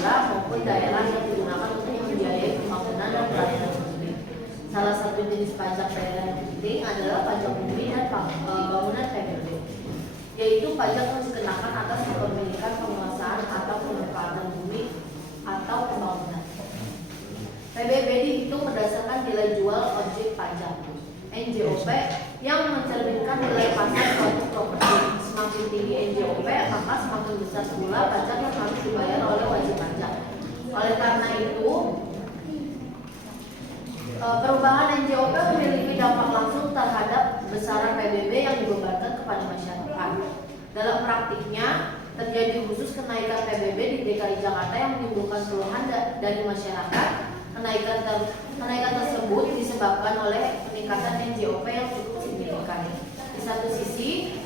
negara maupun daerah yang digunakan untuk membiayai pembangunan dan pelayanan publik. Salah satu jenis pajak daerah yang penting adalah pajak bumi dan bangunan PBB, yaitu pajak yang dikenakan atas kepemilikan, penguasaan atau pemanfaatan bumi atau pembangunan. PBB dihitung berdasarkan nilai jual objek pajak (NJOP) yang mencerminkan nilai pasar suatu properti. Semakin tinggi NJOP, maka semakin besar pula pajak yang harus dibayar oleh wajib pajak. Oleh karena itu, perubahan NJOP memiliki dampak langsung terhadap besaran PBB yang dibebankan kepada masyarakat. Dalam praktiknya, terjadi khusus kenaikan PBB di DKI Jakarta yang menimbulkan keluhan dari masyarakat. Kenaikan tersebut disebabkan oleh peningkatan NJOP yang cukup signifikan. Di satu sisi,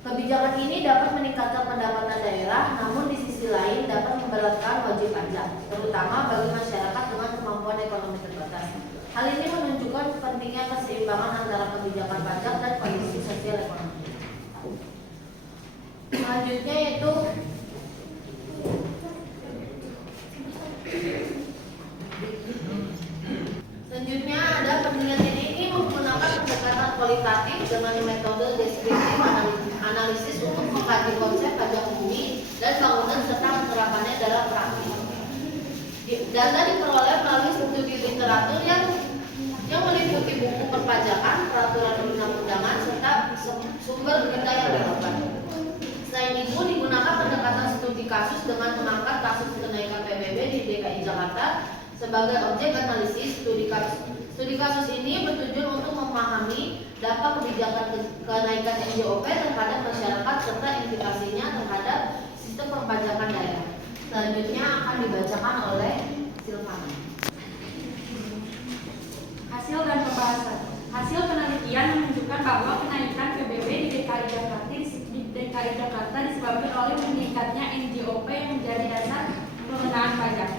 kebijakan ini dapat meningkatkan pendapatan daerah, namun di sisi lain dapat memberatkan wajib pajak, terutama bagi masyarakat dengan kemampuan ekonomi terbatas. Hal ini menunjukkan pentingnya keseimbangan antara kebijakan pajak dan kondisi sosial ekonomi. Selanjutnya yaitu ada penelitian ini menggunakan pendekatan kualitatif dengan metode deskriptif analisis untuk mengkaji konsep pajak bumi dan bangunan serta penerapannya dalam praktik. Data diperoleh melalui studi literatur yang meliputi buku perpajakan, peraturan undang-undangan serta sumber berita yang relevan. Selain itu, digunakan pendekatan studi kasus dengan mengangkat kasus kenaikan PBB di DKI Jakarta sebagai objek analisis. Studi kasus ini bertujuan untuk memahami dampak kebijakan kenaikan NJOP terhadap masyarakat serta implikasinya terhadap sistem perpajakan daerah. Selanjutnya akan dibacakan oleh Silvana. Hasil dan pembahasan. Hasil penelitian menunjukkan bahwa kenaikan PBB di DKI Jakarta disebabkan oleh meningkatnya NJOP yang menjadi dasar pengenaan pajak.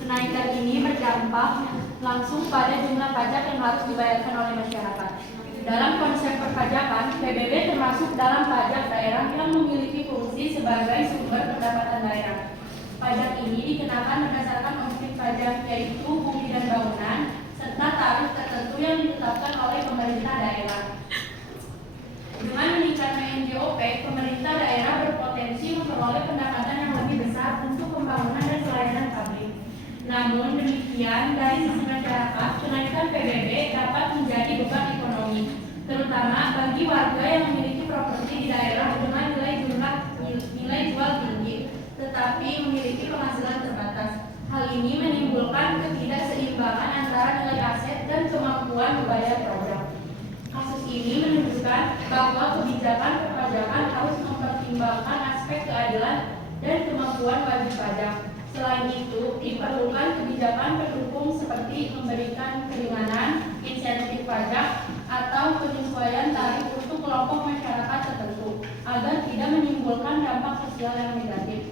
Kenaikan ini berdampak langsung pada jumlah pajak yang harus dibayarkan oleh masyarakat. Dalam konsep perpajakan, PBB termasuk dalam pajak daerah yang memiliki fungsi sebagai sumber pendapatan daerah. Pajak ini dikenakan berdasarkan objek pajak yaitu bumi dan bangunan serta tarif tertentu yang ditetapkan oleh pemerintah daerah. Dengan meningkatnya NJOP, pemerintah daerah berpotensi memperoleh pendapatan yang lebih besar untuk pembangunan dan pelayanan publik. Namun demikian, dari sisi masyarakat, kenaikan PBB dapat menjadi beban ekonomi, terutama bagi warga yang memiliki properti di daerah dengan nilai jual tinggi, tetapi memiliki penghasilan terbatas. Hal ini menimbulkan ketidakseimbangan antara nilai aset dan kemampuan membayar program. Kasus ini menunjukkan bahwa kebijakan perpajakan harus mempertimbangkan aspek keadilan dan kemampuan wajib pajak. Selain itu, diperlukan kebijakan pendukung seperti memberikan keringanan, insentif pajak, atau penyesuaian tarif untuk kelompok masyarakat tertentu agar tidak menimbulkan dampak sosial yang negatif.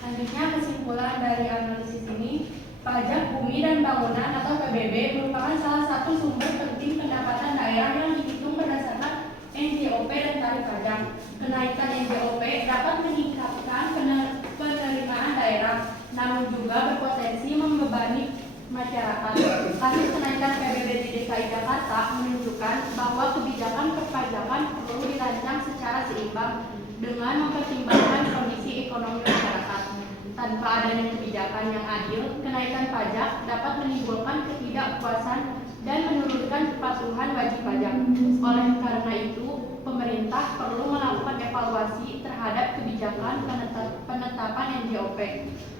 Selanjutnya, kesimpulan dari analisis ini, pajak bumi dan bangunan atau PBB merupakan salah satu sumber penting pendapatan daerah yang dihitung berdasarkan NJOP dan tarif pajak. Kenaikan NJOP dapat meningkatkan penerimaan daerah, namun juga berpotensi membebani masyarakat. Kasus kenaikan PBB di DKI Jakarta menunjukkan bahwa kebijakan perpajakan perlu dirancang secara seimbang dengan mempertimbangkan kondisi ekonomi masyarakat. Tanpa adanya kebijakan yang adil, kenaikan pajak dapat menimbulkan ketidakpuasan dan menurunkan kepatuhan wajib pajak. Oleh karena itu, pemerintah perlu melakukan evaluasi terhadap kebijakan penetapan NJOP,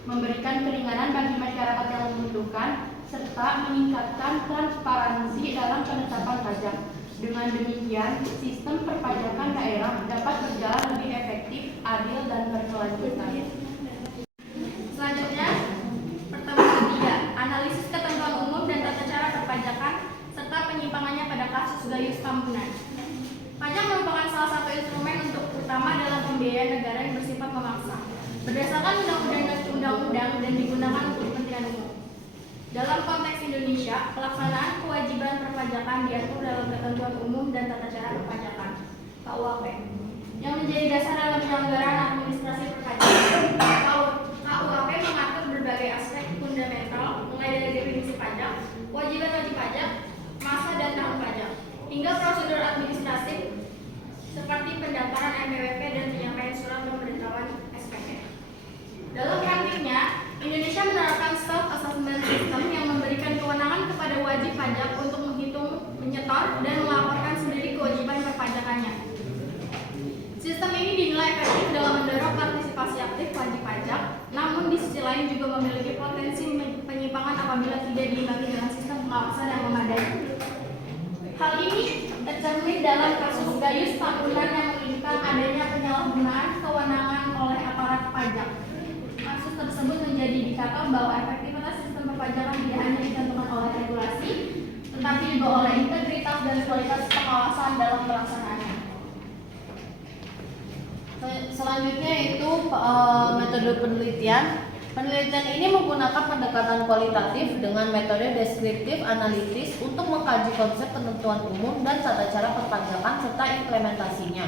memberikan keringanan bagi masyarakat yang membutuhkan, serta meningkatkan transparansi dalam penetapan pajak. Dengan demikian, sistem perpajakan daerah dapat berjalan lebih efektif, adil, dan berkelanjutan. Selanjutnya, pertemuan ketiga, analisis ketentuan umum dan tata cara perpajakan serta penyimpangannya pada kasus Gayus Tambunan. Pajak merupakan salah satu instrumen untuk utama dalam pembiayaan negara yang bersifat memaksa, berdasarkan undang-undang dan digunakan untuk kepentingan umum. Dalam konteks Indonesia, pelaksanaan kewajiban perpajakan diatur dalam Ketentuan Umum dan Tata Cara Perpajakan (KUHP) yang menjadi dasar dalam penyelenggaraan administrasi perpajakan. KUHP lain juga memiliki potensi penyimpangan apabila tidak diimbangi dengan sistem pengawasan yang memadai. Hal ini tercermin dalam kasus Gayus Tambunan yang menunjukkan adanya penyalahgunaan kewenangan oleh aparat pajak. Kasus tersebut menjadi indikator bahwa efektivitas sistem perpajakan tidak hanya ditentukan oleh regulasi, tetapi juga oleh integritas dan kualitas pengawasan dalam pelaksanaannya. Selanjutnya itu metode penelitian. Penelitian ini menggunakan pendekatan kualitatif dengan metode deskriptif analitis untuk mengkaji konsep ketentuan umum dan tata cara perpajakan serta implementasinya.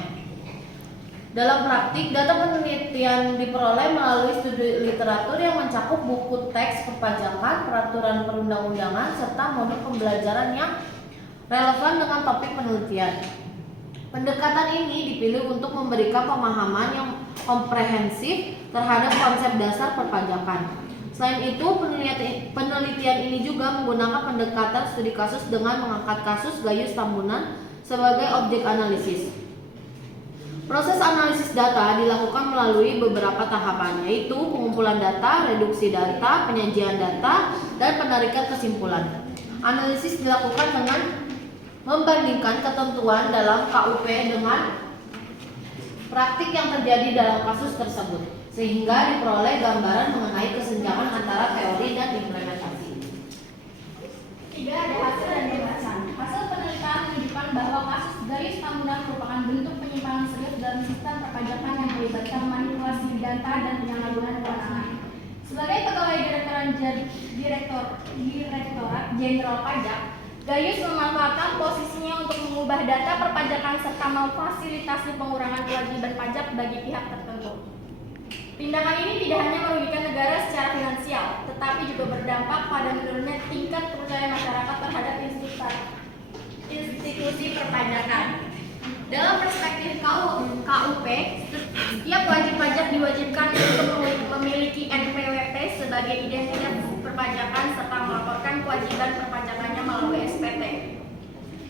Dalam praktik, data penelitian diperoleh melalui studi literatur yang mencakup buku teks perpajakan, peraturan perundang-undangan, serta modul pembelajaran yang relevan dengan topik penelitian. Pendekatan ini dipilih untuk memberikan pemahaman yang komprehensif terhadap konsep dasar perpajakan. Selain itu, penelitian ini juga menggunakan pendekatan studi kasus dengan mengangkat kasus Gayus Tambunan sebagai objek analisis. Proses analisis data dilakukan melalui beberapa tahapan, yaitu pengumpulan data, reduksi data, penyajian data, dan penarikan kesimpulan. Analisis dilakukan dengan membandingkan ketentuan dalam KUP dengan praktik yang terjadi dalam kasus tersebut, sehingga diperoleh gambaran mengenai kesenjangan antara teori dan implementasi. 3. Ada hasil dan batasan. Hasil penelitian menunjukkan bahwa kasus Gayus Tambunan merupakan bentuk penyimpangan serius dalam sistem perpajakan yang melibatkan manipulasi data dan penyalahgunaan kewenangan. Sebagai pegawai Direktorat Jenderal Pajak, Gayus memanfaatkan posisinya untuk mengubah data perpajakan serta memfasilitasi pengurangan kewajiban pajak bagi pihak tertentu. Tindakan ini tidak hanya merugikan negara secara finansial, tetapi juga berdampak pada menurunnya tingkat kepercayaan masyarakat terhadap institusi perpajakan. Dalam perspektif KUP, setiap wajib pajak diwajibkan untuk memiliki NPWP sebagai identitas perpajakan serta melaporkan kewajiban perpajakannya melalui SPT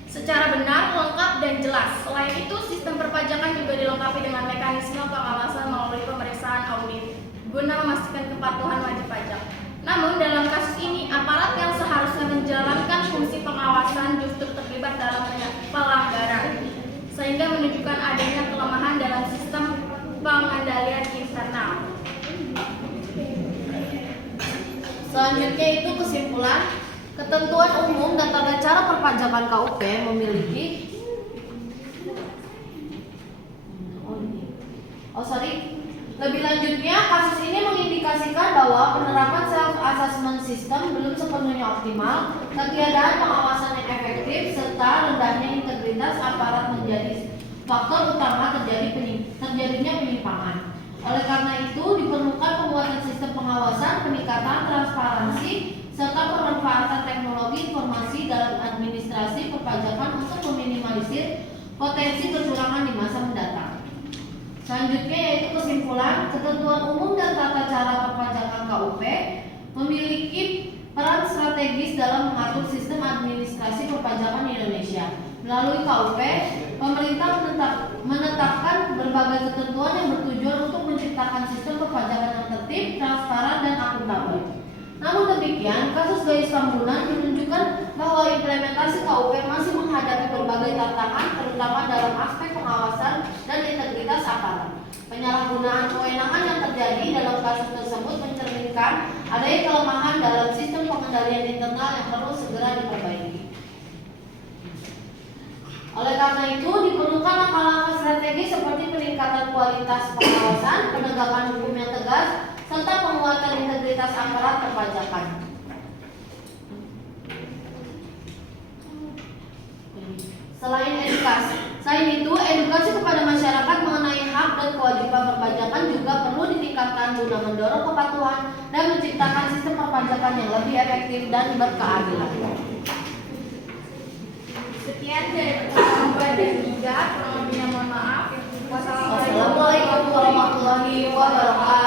secara benar, lengkap, dan jelas. Selain itu, sistem perpajakan juga dilengkapi dengan mekanisme pengawasan melalui pemeriksaan audit guna memastikan kepatuhan wajib pajak. Namun, dalam kasus ini, aparat yang seharusnya menjalankan fungsi pengawasan justru terlibat dalam pelanggaran, sehingga menunjukkan adanya kelemahan dalam sistem pengendalian internal. Selanjutnya itu kesimpulan. Ketentuan umum dan tata cara perpajakan KUP memiliki Lebih lanjutnya, kasus ini mengindikasikan bahwa penerapan self-assessment system belum sepenuhnya optimal, ketiadaan pengawasan yang efektif, serta rendahnya integritas aparat menjadi faktor utama terjadinya penyimpangan. Oleh karena itu, diperlukan penguatan sistem pengawasan, peningkatan transparansi, serta pemanfaatan teknologi informasi dalam administrasi perpajakan untuk meminimalisir potensi kecurangan di masa mendatang. Selanjutnya yaitu kesimpulan, ketentuan umum dan tata cara perpajakan KUP memiliki peran strategis dalam mengatur sistem administrasi perpajakan di Indonesia. Melalui KUP, pemerintah menetapkan berbagai ketentuan yang bertujuan untuk menciptakan sistem perpajakan yang tertib, transparan, dan akuntabel. Namun demikian, kasus Gayus Tambunan menunjukkan bahwa implementasi KUP masih menghadapi berbagai tantangan, terutama dalam aspek pengawasan dan integritas aparat. Penyalahgunaan kewenangan yang terjadi dalam kasus tersebut mencerminkan adanya kelemahan dalam sistem pengendalian internal yang perlu segera diperbaiki. Oleh karena itu, diperlukan langkah-langkah strategi seperti peningkatan kualitas pengawasan, penegakan hukum yang tegas, serta penguatan integritas aparat perpajakan. Selain itu, edukasi kepada masyarakat mengenai hak dan kewajiban perpajakan juga perlu ditingkatkan guna mendorong kepatuhan dan menciptakan sistem perpajakan yang lebih efektif dan berkeadilan. Sekian dari pertemuan 2 dan 3, kurang lebihnya mohon maaf. Wassalamualaikum warahmatullahi wabarakatuh.